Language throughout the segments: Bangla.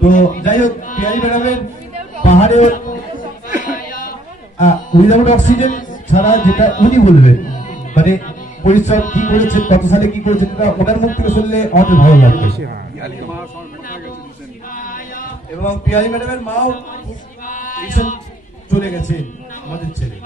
তো যাই হোক পিয়ালি ম্যাডামের পাহাড়ে উইদাউট অক্সিজেন ছাড়া যেটা উনি বলবেন মানে পরিশ্রম কি করেছেন কত সালে কি করেছেন ওনার মুখ থেকে শুনলে আমাদের ভালো লাগবে। এবং পিয়ালি ম্যাডামের মাও চলে গেছেন আমাদের ছেলে।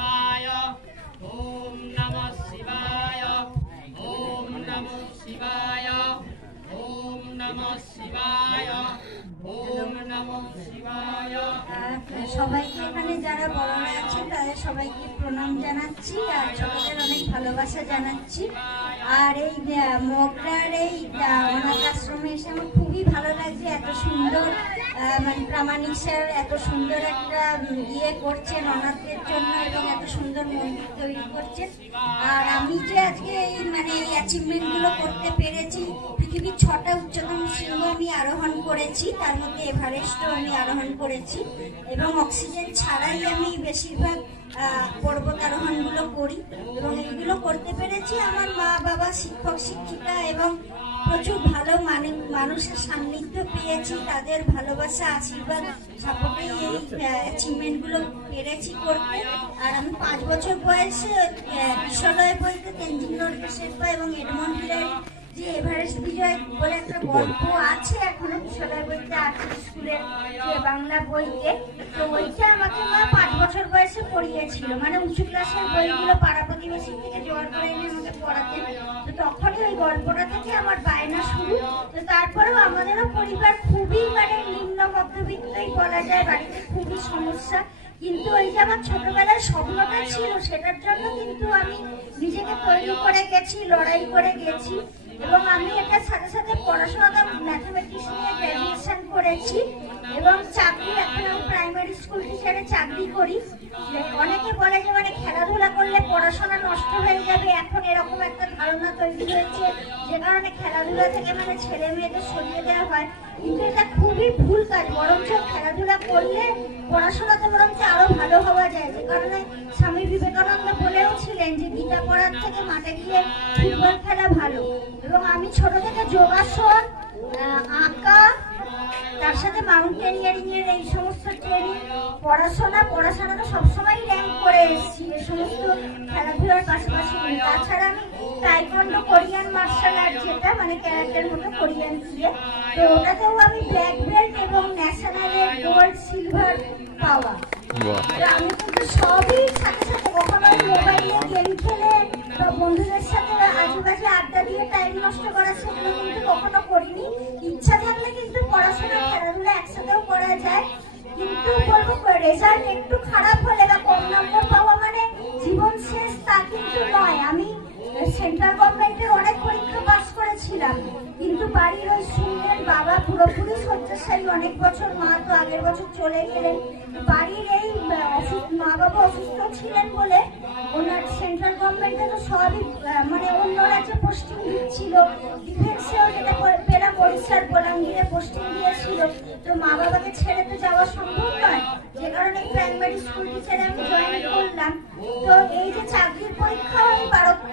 সবাইকে এখানে যারা বড়রা আছে তাদের সবাইকে প্রণাম জানাচ্ছি আর ছোটদের অনেক ভালোবাসা জানাচ্ছি। আর এই মগরার এই অনাথ আশ্রমে এসে আমার খুবই ভালো লাগছে। এত সুন্দর মানে প্রামাণিক স্যার এত সুন্দর একটা ইয়ে করছেন অনাথদের জন্য এবং এত সুন্দর মন্দির তৈরি করছেন। আর আমি যে আজকে এই মানে এই অ্যাচিভমেন্টগুলো করতে পেরেছি, পৃথিবীর 6টা উচ্চতম শৃঙ্গ আমি আরোহণ করেছি, তার মধ্যে এভারেস্টও আমি আরোহণ করেছি এবং অক্সিজেন ছাড়াই আমি বেশিরভাগ পর্বতারোহণগুলো করি এবং এইগুলো করতে পেরেছি আমার মা বাবা শিক্ষক শিক্ষিকা এবং প্রচুর ভালো মানুষের সান্নিধ্য পেয়েছি, তাদের ভালোবাসা আশীর্বাদ সাপোর্টেই এই অ্যাচিভমেন্টগুলো পেরেছি করতে। আর আমি 5 বছর বয়সে বিশ্বলয় বইতে তেনজিং নোরকে শেরপা এবং এডমন্ড হিলারি যে এভারেস্ট বিজয় বলে একটা গল্প আছে এখনো বিশ্বলয় বইতে আছে স্কুলের যে বাংলা বইতে। তো ওইটা আমাকে মা 5 বছর বয়সে পড়িয়েছিল, মানে উঁচু ক্লাসের বইগুলো পাড়া প্রতিবেশী থেকে জোগাড় করে এনে আমাকে পড়াতেন। তো তখনই ওই গল্পটা থেকে আমার বায়না শুরু। তো তারপরেও আমাদেরও পরিবার খুবই মানে নিম্ন মধ্যবিত্তই বলা যায়, বাড়িতে খুবই সমস্যা, কিন্তু ওই যে আমার ছোটবেলার স্বপ্নটা ছিল সেটার জন্য কিন্তু আমি নিজেকে তৈরি করে গেছি, লড়াই করে গেছি। এবং আমি এটার সাথে সাথে পড়াশোনাটা ম্যাথামেটিক্স নিয়ে গ্র্যাজুয়েশন করেছি এবং চাকরি এখন আমি প্রাইমারি স্কুল টিচারে চাকরি করি। অনেকে বলে যে মানে খেলাধুলা করলে পড়াশোনা নষ্ট হয়ে যাবে, এখন এরকম একটা ধারণা তৈরি হয়েছে যে কারণে খেলাধুলা থেকে মানে ছেলে মেয়েদের সরিয়ে দেওয়া হয়, কিন্তু এটা খুবই ভুল কাজ। বরঞ্চ খেলাধুলা করলে পড়াশোনাতে বরঞ্চ আরো ভালো হওয়া যায়, যে কারণে স্বামী বিবেকানন্দ বলেও ছিলেন যে গীতা পড়ার থেকে মাঠে গিয়ে ফুটবল খেলা ভালো। এবং আমি ছোট থেকে যোগাসন, আঁকা, তার সাথে মাউন্টেনিয়ারিং এর এই সমস্ত ট্রেনিং, পড়াশোনাটা সবসময় র্যাঙ্ক করে এসেছি এই সমস্ত খেলাধুলার পাশাপাশি। তাছাড়া আমি টাইকোয়ান্ডো কোরিয়ান মার্শাল আর্ট যেটা মানে ক্যারাটের মতো কোরিয়ান দিয়ে, তো ওটাতেও আমি ব্ল্যাক বেল্ট এবং ন্যাশনালের গোল্ড সিলভার পাওয়া। আমি কিন্তু সবই সাথে সাথে কখনো মোবাইলে গেম খেলে বন্ধুদের সাথে আজেবাজে আড্ডা দিয়ে টাইম নষ্ট করা সেগুলো কিন্তু কখনো করিনি। ইচ্ছা থাকলে কিন্তু পড়াশোনা খেলাধুলা একসাথেও করা যায়, কিন্তু বলবো রেজাল্ট একটু খারাপ হলে বা কম নম্বর পাওয়া মানে জীবন শেষ তা কিন্তু নয়। আমি সেন্ট্রাল গভর্নমেন্টের অনেক পরীক্ষা পাস করেছিলাম, কিন্তু বাড়ির ওই শুনলেন বাবা পুরোপুরি শয্যাশায়ী অনেক বছর, মা তো আগের বছর চলে গেলেন। বাড়ির এই মা বাবা অসুস্থ ছিলেন বলে ওনার সেন্ট্রাল গভর্নমেন্টে তো সবই মানে অন্য রাজ্যে পোস্টিং দিচ্ছিল, ডিফেন্সেও যেটা পেলাম ওড়িশার বলাঙ্গীরে পোস্টিং দিয়েছিল। তো মা বাবাকে ছেড়ে তো যাওয়া সম্ভব নয়, যে কারণে প্রাইমারি স্কুল টিচারে আমি জয়েন করলাম। তো এই যে চাকরির পরীক্ষা আমি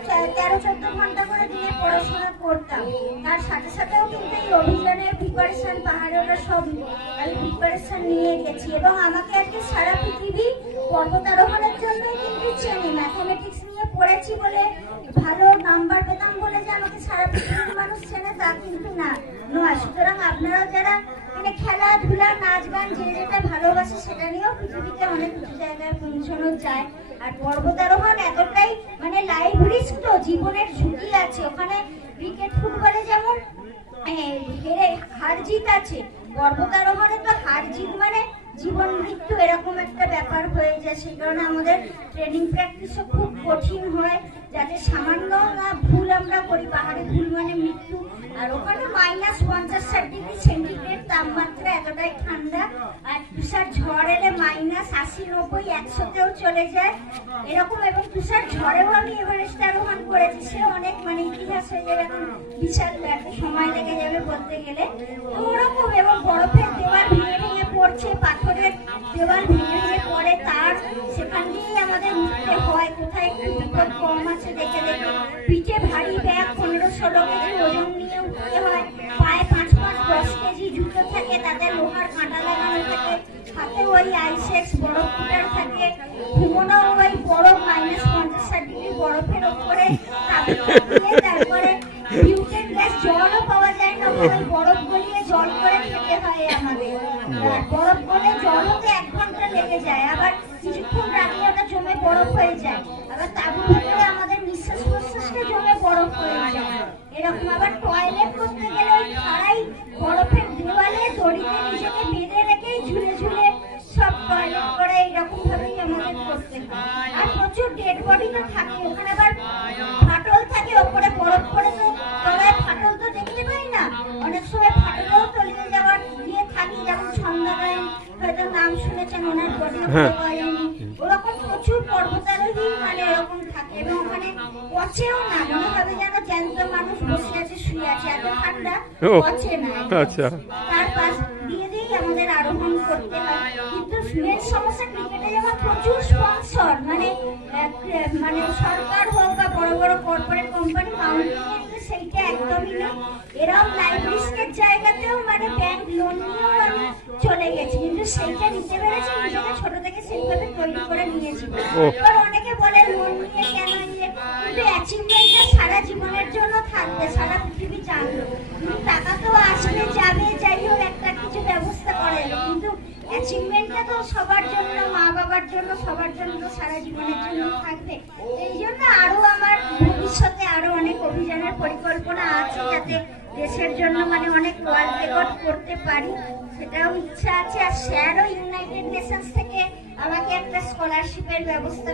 13-14 ঘন্টা করে দিনে পড়াশোনা করতাম, তার সাথে সাথেও কিন্তু এই অভিযানের প্রিপারেশন পাহাড়ে ওটা সব আমি প্রিপারেশন নিয়ে গেছি। এবং আমাকে আজকে সারা পৃথিবী পর্বতারোহণের জন্যই কিন্তু চেনে, ম্যাথামেটিক্স নিয়ে পড়েছি বলে ভালো নাম্বার পেতাম বলে যে আমাকে সারা পৃথিবীর মানুষ চেনে তা কিন্তু নয়। সুতরাং আপনারাও যারা মানে খেলাধুলা নাচ গান যে যেটা ভালোবাসে সেটা নিয়েও পৃথিবীতে অনেক উঁচু জায়গায় পৌঁছানো যায়। আর পর্বতারোহণ এতটাই মানে লাইভ রিস্ক, তো জীবনের ঝুঁকি আছে ওখানে। ক্রিকেট ফুটবলে যেমন হেরে হার জিত আছে, পর্বতারোহণে তো হার জিত মানে জীবন মৃত্যু এরকম একটা ব্যাপার হয়ে যায়। সেই কারণে আমাদের ট্রেনিং প্র্যাকটিসও খুব কঠিন হয়, যাতে সামান্য না ভুল আমরা করি, পাহাড়ে ভুল মানে মৃত্যু। আর ওখানে -50-60 ডিগ্রি সেন্টিগ্রেড তাপমাত্রা, এতটাই ঠান্ডা। আর তুষার ঝড় এলে -80-90-100-তেও চলে যায় এরকম। এবং তুষার ঝড়েও আমি এভারেস্ট আরোহণ করেছি, সে অনেক মানে ইতিহাস হয়ে যাবে, এখন বিশাল সময় লেগে যাবে বলতে গেলে ওরকম। এবং বরফের দেওয়াল ভেঙে ভেঙে পড়ছে, পাথরের দেওয়াল ভেঙে ভেঙে পড়ে, তার সেখান দিয়েই আমাদের উঠতে হয়, কোথায় একটু বিপদ কম আছে দেখে দেখে। পিঠে ভারী ব্যাগ 15-16 কেজি ওজন নিয়ে উঠতে হয়, পায়ে 5-10 কেজি জুতো থাকে, তাতে লোহার কাঁটা লাগানো থাকে, হাতে ওই আইসেক্স বরফ কুটার থাকে, ঘুমোনো ওই বরফ -50 বরফের ওপরে তারপরে বিউটেন গ্যাস জলও পাওয়া যায় না, ওই বরফ গলিয়ে জল করে খেতে হয় আমাদের। বরফ গলে জল হতে 1 ঘন্টা লেগে যায়, আবার কিছুক্ষণ রাখলে ওটা জমে বরফ হয়ে যায়, আবার তারপর ভেতরে আমাদের নিঃশ্বাস প্রশ্বাসটা জমে বরফ হয়ে যায় এরকম। আবার টয়লেট করতে গেলে ওই খাড়াই বরফের দেওয়ালে দড়িতে নিজেকে বেঁধে রেখে ঝুলে ঝুলে সব টয়লেট করে এইরকম ভাবেই আমাদের করতে হয়। আর প্রচুর ডেড বডি তো থাকে ওখানে, আবার ফাটল থাকে ওপরে বরফ পড়ে, তো তলায় ফাটল তো দেখতে পাই না, অনেক সময় ফাটলেও তলিয়ে যাওয়ার দিয়ে থাকি, যেমন ছন্দরায়ণ হয়তো নাম শুনেছেন, ওনার বডি পাওয়ায়নি, ওরকম প্রচুর পর্বতারোহী মানে এরকম থাকে। এবং ওখানে পচেও না, মনে হবে যেন জ্যান্ত মানুষ বসে আছে শুয়ে আছে, এত ঠান্ডা, পচে না। আচ্ছা, তার পাশ দিয়ে দিয়েই আমাদের আরোহণ করতে হয়। কিন্তু মেন সমস্যা ক্রিকেটে যেমন প্রচুর স্পন্সর, মানে সরকার হোক বা বড় বড় কর্পোরেট কোম্পানি মাউন্টেনিং, সেইটা একদমই নেই। এরকম লাইফ রিস্কের জায়গাতেও মানে ব্যাংক লোন নিয়েও আমি চলে গেছি, কিন্তু সেইটা নিতে পেরেছি, নিজেকে ছোট থেকে সেইভাবে তৈরি করে নিয়েছি। এবার অনেকে বলে লোন নিয়ে কেন নিয়ে, কিন্তু অ্যাচিভমেন্টটা সারা জীবনের জন্য থাকবে, সারা পৃথিবী জানলো, টাকা তো আসবে যাবে, যাই হোক একটা কিছু ব্যবস্থা করে, কিন্তু অ্যাচিভমেন্টটা তো সবার জন্য, মা বাবার জন্য, সবার জন্য তো সারা জীবনের জন্য থাকবে। এই জন্য আরো আমার ভবিষ্যতে আরো অনেক অভিযানের পরিকল্পনা আছে, যাতে দেশের জন্য মানে অনেক ওয়ার্ল্ড রেকর্ড করতে পারি, সেটাও ইচ্ছা আছে। আর স্যারও ইউনাইটেড নেশনস থেকে আমাকে একটা স্কলারশিপের ব্যবস্থা